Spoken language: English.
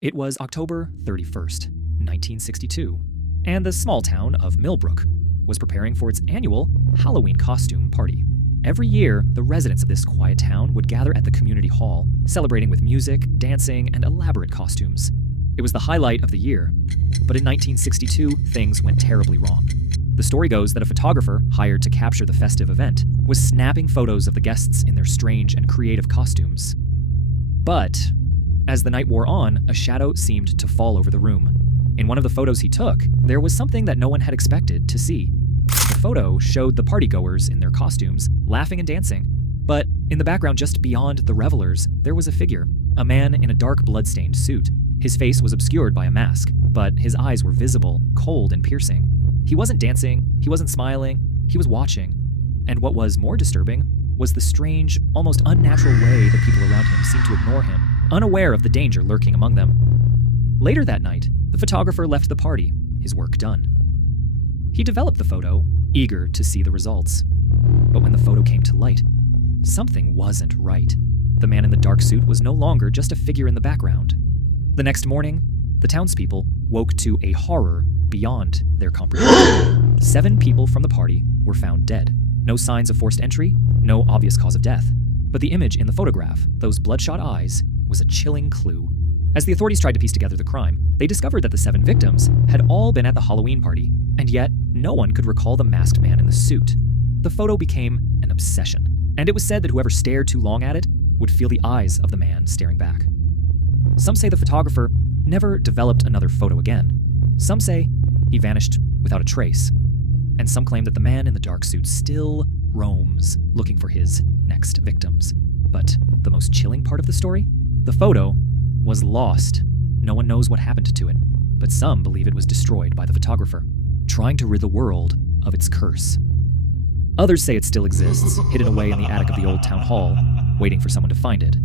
It was October 31st, 1962, and the small town of Millbrook was preparing for its annual Halloween costume party. Every year, the residents of this quiet town would gather at the community hall, celebrating with music, dancing, and elaborate costumes. It was the highlight of the year, but in 1962, things went terribly wrong. The story goes that a photographer hired to capture the festive event was snapping photos of the guests in their strange and creative costumes. But as the night wore on, a shadow seemed to fall over the room. In one of the photos he took, there was something that no one had expected to see. The photo showed the partygoers in their costumes, laughing and dancing. But in the background just beyond the revelers, there was a figure, a man in a dark blood-stained suit. His face was obscured by a mask, but his eyes were visible, cold and piercing. He wasn't dancing, he wasn't smiling, he was watching. And what was more disturbing was the strange, almost unnatural way the people around him seemed to ignore him, unaware of the danger lurking among them. Later that night, the photographer left the party, his work done. He developed the photo, eager to see the results. But when the photo came to light, something wasn't right. The man in the dark suit was no longer just a figure in the background. The next morning, the townspeople woke to a horror beyond their comprehension. 7 people from the party were found dead. No signs of forced entry, no obvious cause of death. But the image in the photograph, those bloodshot eyes, was a chilling clue. As the authorities tried to piece together the crime, they discovered that the 7 victims had all been at the Halloween party, and yet no one could recall the masked man in the suit. The photo became an obsession, and it was said that whoever stared too long at it would feel the eyes of the man staring back. Some say the photographer never developed another photo again. Some say he vanished without a trace. And some claim that the man in the dark suit still roams, looking for his next victims. But the most chilling part of the story? The photo was lost. No one knows what happened to it, but some believe it was destroyed by the photographer, trying to rid the world of its curse. Others say it still exists, hidden away in the attic of the old town hall, waiting for someone to find it.